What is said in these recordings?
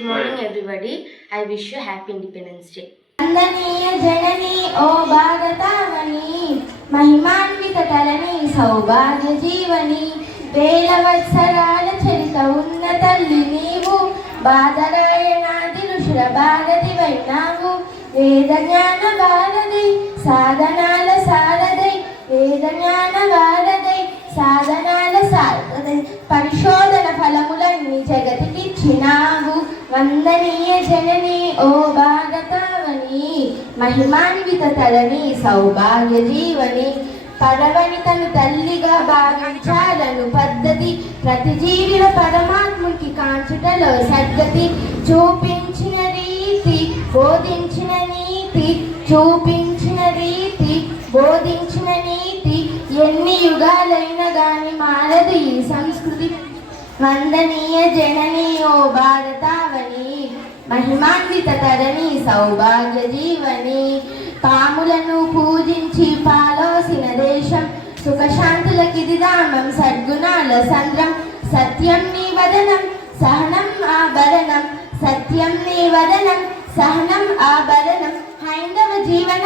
Good morning everybody. I wish you happy Independence Day. వందనీయ జనని ఓ భారతావని మహిమాన్విత తలని సౌభాగ్య జీవని వేల వత్సరాల చరిత ఉన్న తల్లి నీవు బాదరాయణాది ఋషుల భారతి వైనావు వేద జ్ఞాన భారతి సాధనాల సారథై వేద జ్ఞాన భారతై సాధనాల సారథై పరిశోధన ఫలములన్నీ జగతికిచ్చినావు వందనీయ జనని ఓ భారతావని మహిమాన్విత తలని సౌభాగ్య జీవని పరవని తను తల్లిగా భావించాలను పద్ధతి ప్రతి జీవిల పరమాత్ముకి కాంచుటలో సద్గతి చూపించిన రీతి బోధించిన నీతి చూపించిన రీతి బోధించిన నీతి ఎన్ని యుగాలైనా గాని మారదు ఈ సంస్కృతి వందనీయ జనని ఓ భారతావని మహిమాన్విత తరణి సౌభాగ్య జీవని పాములను పూజించి పాలోసిన దేశం సుఖశాంతులకిది దామం సద్గుణాల సంద్రం సత్యం నీ వదనం సహనం ఆభరణం సత్యం నీ వదనం సహనం ఆభరణం హైందవ జీవన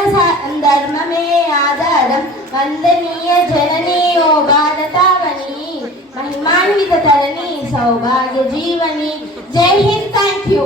ధర్మమే ఆధారం వందనీయ జనని ఓ భారతావని మహిమాన్విత తరణి సౌభాగ్య జీవని జై హింద్ థ్యాంక్ యూ